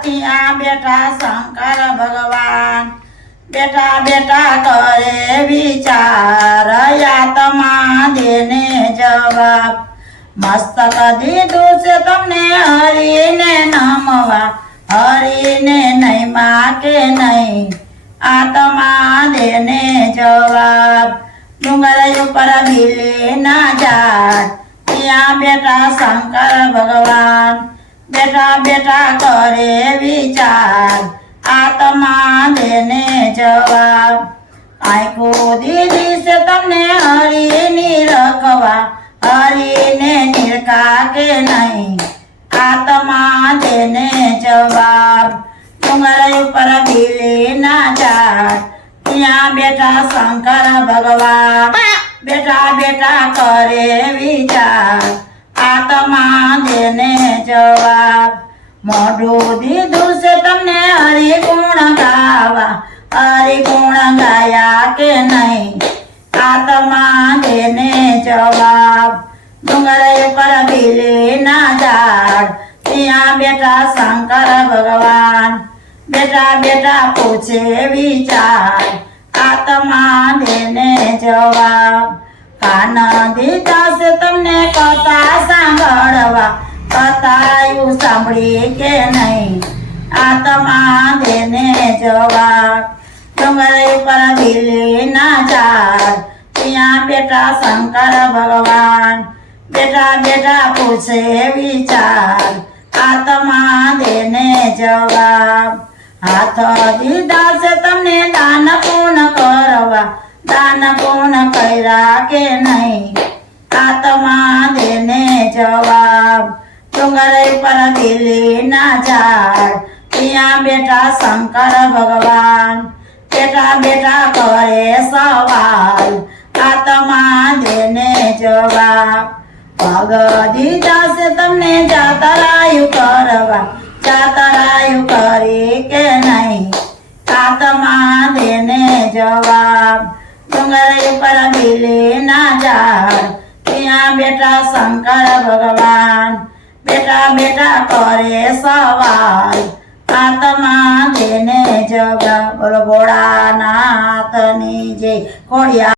ત્યાં બેઠા શંકર ભગવાન બેઠા બેઠા કરે વિચાર આત્મા દેને જવાબ મસ્તક દીધું છે તમને હરીને નમવા હરીને નહીં માકે નહીં આત્મા દેને જવાબ ડુંગર ઉપર ભીલી ના ઝાડ ત્યાં બેઠા શંકર ભગવાન બેઠા બેઠા કરે વિચાર આત્મા દેને જવાબ આંખો દીધી છે તમને હરીની રખવા હરીને નિરખા કે નહીં આત્મા દેને જવાબ ડુંગર ઉપર ભીલી ના ઝાડ ત્યાં બેઠા શંકર ભગવાન બેઠા બેઠા કરે વિચાર આત્મા દેને જવાબ મોઢું દીધું છે તમને હરિગુણ ગાવા હરિગુણ ગાયા કે નહીં આત્મા દેને જવાબ ડુંગર ઉપર ભીલી ના ઝાડ ત્યાં બેઠા શંકર ભગવાન બેઠા બેઠા પૂછે વિચાર આત્મા દેને જવાબ કાન દીધા છે તમને કથા સાંભળવા કથાયું સાંભળી કે નહીં આત્મા દેને જવાબ ડુંગર ઉપર ભીલી ના ઝાડ ત્યાં બેઠા શંકર ભગવાન બેઠા બેઠા પૂછે વિચાર આત્મા દેને જવાબ હાથ દીધા છે તમને દાન પૂર્ણ કરવા દાન પૂર્ણ કર્યા કે નહીં આત્મા દેને જવાબ ડુંગર પર ભીલી ના ઝાડ ત્યાં બેઠા શંકર ભગવાન બેઠા બેઠા કરે સવાલ આત્મા દેને જવાબ પગ દીધા છે તમને જાતરાયું કરવા જાતરાયું કરી કે નહીં આત્મા દેને જવાબ ડુંગર ઉપર ભીલી ના ઝાડ ત્યાં બેઠા શંકર ભગવાન બેઠા બેઠા કરે સવાલ આત્મા દેને જવાબ બોલો ભોળાનાથની જય ખોડિયાર